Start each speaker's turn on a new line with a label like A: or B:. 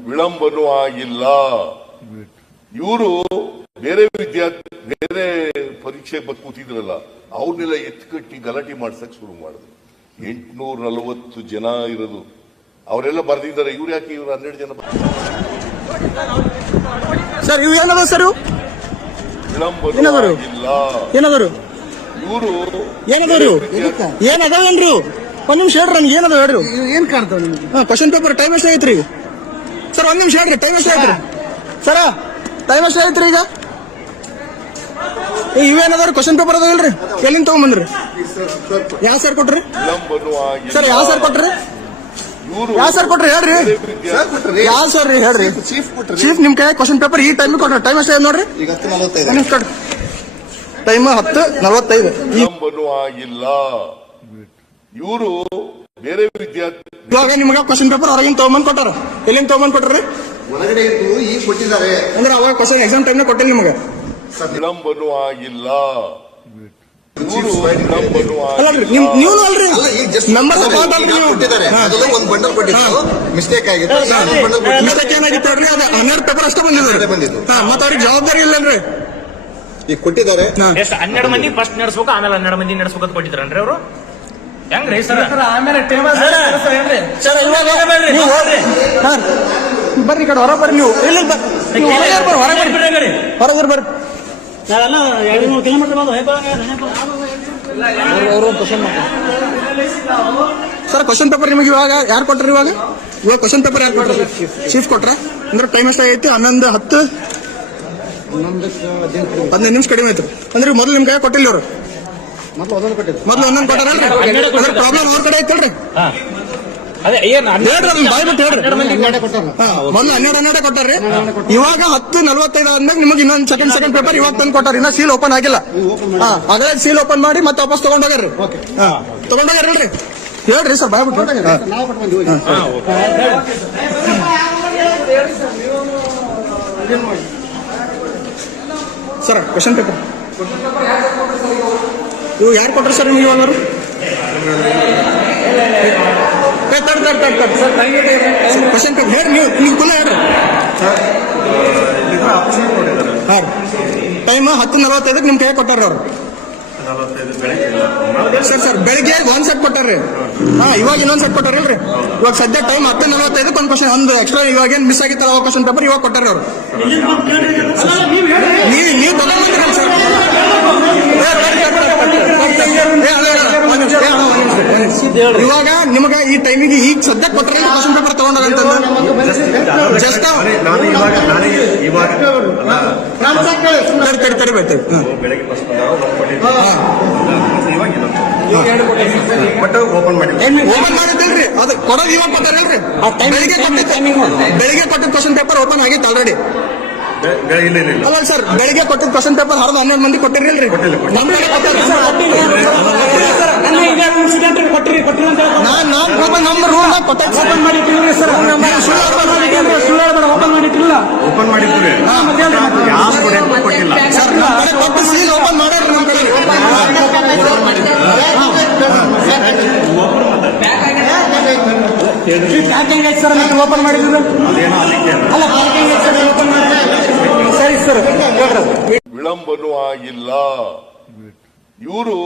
A: ವಿಳಂಬನೂ ಆಗಿಲ್ಲ. ಇವರು ಬೇರೆ ಬೇರೆ ಪರೀಕ್ಷೆ ಕೂತಿದ್ರಲ್ಲ ಅವ್ರನ್ನೆಲ್ಲ ಎತ್ಕಟ್ಟಿ ಗಲಾಟೆ ಮಾಡ್ಸಕ್ ಶುರು ಮಾಡಿದ್ರು. 840 ಜನ ಇರೋದು ಅವರೆಲ್ಲ ಬರ್ದಿದ್ದಾರೆ. ಇವ್ರು ಯಾಕೆ ಇವ್ರು 12 ಜನ
B: ಸರ್? ಇವು ಏನದ ಸರ್?
A: ವಿಳಂಬನೂ ಆಗಿಲ್ಲ.
B: ಏನದರು
A: ಇವರು
B: ಏನದವ್ರು ಏನದವೇನ್ರಿ? ಒಂದ್ ನಿಮಿಷ ಹೇಳ್ರಿ, ನನ್ಗೆ ಏನದ ಹೇಳ್ರಿ.
C: ಏನ್ ಕಾಣ್ತಾವ ನಿಮ್ಗೆ?
B: ಕ್ವಶನ್ ಪೇಪರ್ ಟೈಮ್ ಎಷ್ಟ ಐತ್ರಿ ಸರ್? ಒಂದ್ ನಿಮಿಷ ಹೇಳ್ರಿ, ಟೈಮ್ ಎಷ್ಟ ಐತ್ರಿ ಸರ? ಟೈಮ್ ಎಷ್ಟ ಐತ್ರಿ ಈಗ? ಇವೇನದಾರ ಕ್ವಶನ್ ಪೇಪರ್ ಅದ ಇಲ್ರಿ? ಎಲ್ಲಿಂದ ತಗೊಂಬಂದ್ರಿ? ಯಾವ ಸರ್ ಕೊಟ್ರಿ ಸರ್? ಯಾವ ಸರ್ ಕೊಟ್ರಿ? ಯಾವ ಸರ್ ಕೊಟ್ರಿ ಹೇಳ್ರಿ? ಯಾವ ಸರ್ ರೀ ಹೇಳ್ರಿ? ಚೀಫ್ ನಿಮ್ ಕೈ ಕ್ವಶನ್ ಪೇಪರ್ ಈ ಟೈಮ್ ಕೊಟ್ರಿ. ಟೈಮ್ ಎಷ್ಟ ನೋಡ್ರಿ? ಟೈಮ್ 10:45.
A: ವಿಳಂಬನೂ ಆಗಿಲ್ಲ. ಇವರು ಬೇರೆ
B: ಇವಾಗ ನಿಮ್ಗೆ ಕ್ವಶನ್ ಪೇಪರ್ ಹೊರಗಿನ ತಗೊಂಬಂದ್ ಕೊಟ್ಟಾರ. ಎಲ್ಲಿಂದ ತಗೊಂಬಂದ್ ಕೊಟ್ರಿ?
C: ಒಳಗಡೆ ಇದ್ದು ಈಗ ಕೊಟ್ಟಿದ್ದಾರೆ.
B: ಅಂದ್ರೆ ಅವಾಗ ಕ್ವಶನ್ ಎಕ್ಸಾಮ್ ಟೈಮ್ ಕೊಟ್ಟಿಲ್ಲ ನಿಮ್ಗೆ?
A: ವಿಳಂಬನೂ ಆಗಿಲ್ಲ.
B: ಅಲ್ರಿ ನೀವು ಅಲ್ರಿ ನಂಬರ್
C: ಕೊಟ್ಟಿದ್ದಾರೆ. ಒಂದು ಬಂಡಲ್ ಕೊಟ್ಟಿದ್ದು ಮಿಸ್ಟೇಕ್ ಆಗಿತ್ತು.
B: ಮಿಸ್ಟೇಕ್ ಏನಾಗಿತ್ತು ಹೇಳ್ರಿ? ಅದು 12 ಪೇಪರ್ ಅಷ್ಟೇ ಬಂದಿದ್ದು. ಮತ್ತೆ ಅವ್ರಿಗೆ ಜವಾಬ್ದಾರಿ ಇಲ್ಲನ್ರಿ?
C: ಈಗ ಕೊಟ್ಟಿದ್ದಾರೆ.
D: 12 ಮಂದಿ ಫಸ್ಟ್ ನಡೆಸ್ಬೇಕು, ಆಮೇಲೆ 12 ಮಂದಿ ನಡೆಸ್ಬೇಕು ಅಂತ ಕೊಟ್ಟಿದ್ರನ್ರಿ ಅವರು. ಹೆಂಗ್ರಿ ಸರ್? ಆಮೇಲೆ
B: ಬರ್ರಿ ಕಡೆ ಹೊರ ಬರ್ರಿ. ನೀವು ಹೊರಗೆ ಬರ್ರಿ.
D: ನಾವೆಲ್ಲ 200 ಕಿಲೋಮೀಟರ್
B: ಸರ್ ಕ್ವಶನ್ ಪೇಪರ್ ನಿಮಗೆ ಇವಾಗ ಯಾರು ಕೊಟ್ರಿ? ಇವಾಗ ಕ್ವಶನ್ ಪೇಪರ್ ಯಾರು ಕೊಟ್ರಿ? ಚೀಫ್ ಕೊಟ್ರ? ಅಂದ್ರೆ ಟೈಮ್ ಎಷ್ಟಾಗೈತಿ? 11:10 15 ನಿಮಿಷ ಕಡಿಮೆ ಆಯ್ತು. ಅಂದ್ರೆ ಮೊದಲು ನಿಮ್ ಕೈ ಕೊಟ್ಟಿಲ್ಲ ಇವರು? ಮೊದಲು ಒಂದೊಂದು ಕೊಟ್ಟಾರಲ್ರಿ? ಪ್ರಾಬ್ಲಮ್ ಅವ್ರ ಕಡೆ ಐತಲ್ರಿ? ಬಾಯ್ ಬಿಟ್ಟು ಹೇಳ್ರಿ. ಮೊದಲು 12 ಕೊಟ್ಟಾರ್ರಿ. ಇವಾಗ 10:45 ಆದ್ಮೇಲೆ ನಿಮಗೆ ಇನ್ನೊಂದು ಸೆಕೆಂಡ್ ಪೇಪರ್ ಇವಾಗ ತಂದು ಕೊಟ್ಟಾರ. ಇನ್ನ ಸೀಲ್ ಓಪನ್ ಆಗಿಲ್ಲ. ಅದೇ ಸೀಲ್ ಓಪನ್ ಮಾಡಿ ಮತ್ತೆ ವಾಪಸ್ ತಗೊಂಡೋಗ್ರಿ. ತಗೊಂಡೋಗ್ಯಾರಲ್ರಿ? ಹೇಳ್ರಿ ಸರ್, ಬಾಯ್ ಬಿಟ್ಟು. ಸರ್ ಕ್ವಶನ್ ಪೇಪರ್ ಇವು ಯಾರು ಕೊಟ್ರಿ ಸರ್ ನಿಮ್ಗೆ? ಇವಾಗ ಕ್ವಶನ್ ಪೇಪರ್ ಹೇಳಿ ನೀವು ಕುಲ ಹೇಳ್ರಿ. ಹಾಂ, ಟೈಮ್ 10:45 ನಿಮ್ ಕೈ ಕೊಟ್ಟಾರ ಅವ್ರು. ಸರ್ ಬೆಳಿಗ್ಗೆ ಒಂದ್ ಸೆಟ್ ಕೊಟ್ಟಾರ್ರಿ. ಇವಾಗ ಇನ್ನೊಂದ್ ಸೆಟ್ ಕೊಟ್ಟಾರಲ್ರಿ? ಇವಾಗ ಸದ್ಯ ಟೈಮ್ 10:45 ಒಂದು ಕ್ವಶನ್, ಒಂದು ಎಕ್ಸ್ಟ್ರಾ ಇವಾಗ ಏನ್ ಮಿಸ್ ಆಗಿತ್ತಲ್ಲ ಅವಾಗ ಕ್ವಶನ್ ಪೇಪರ್ ಇವಾಗ ಕೊಟ್ಟಾರ ಅವ್ರು. ನೀವು ತಗೊಂಡ್ಬಂದ್ರಲ್ಲ ಸರ್? ಇವಾಗ ನಿಮಗೆ ಈ ಟೈಮಿಗೆ ಈಗ ಸದ್ಯ ಕೊಟ್ಟರೆ ಕ್ವಶನ್ ಪೇಪರ್ ತಗೊಂಡಂತಂದು ಜಸ್ಟ್ ಓಪನ್ ಮಾಡಿದ್ದಿಲ್ರಿ? ಅದು ಕೊಡೋದು ಇವಾಗ ಕೊಟ್ಟಾರಲ್ರಿ? ಬೆಳಿಗ್ಗೆ ಕೊಟ್ಟಿದ್ದ ಕ್ವಶನ್ ಪೇಪರ್ ಓಪನ್ ಆಗಿತ್ತು ಆಲ್ರೆಡಿ. ಅಲ್ಲ ಸರ್, ಬೆಳಿಗ್ಗೆ ಕೊಟ್ಟಿದ್ದ ಕ್ವಶನ್ ಪೇಪರ್ 12 ಮಂದಿ ಕೊಟ್ಟಿರಲ್ರಿ? ನಮ್ಮ ಕಡೆ ನಮ್ಮ ರೂಲ್ ಓಪನ್ ಮಾಡಿಟ್ಟಿಲ್ಲ.
C: ಓಪನ್ ಮಾಡಿದ್ರೆ
B: ಸೀಲ್ ಓಪನ್ ಮಾಡ್ಯಾರ ನಮ್ಮ ಕಡೆ. ಓಪನ್ ಮಾಡಿದ್ರು ಅಲ್ಲ, ಸರಿ ಸರ್.
A: ವಿಳಂಬನೂ ಆಗಿಲ್ಲ. ಇವರು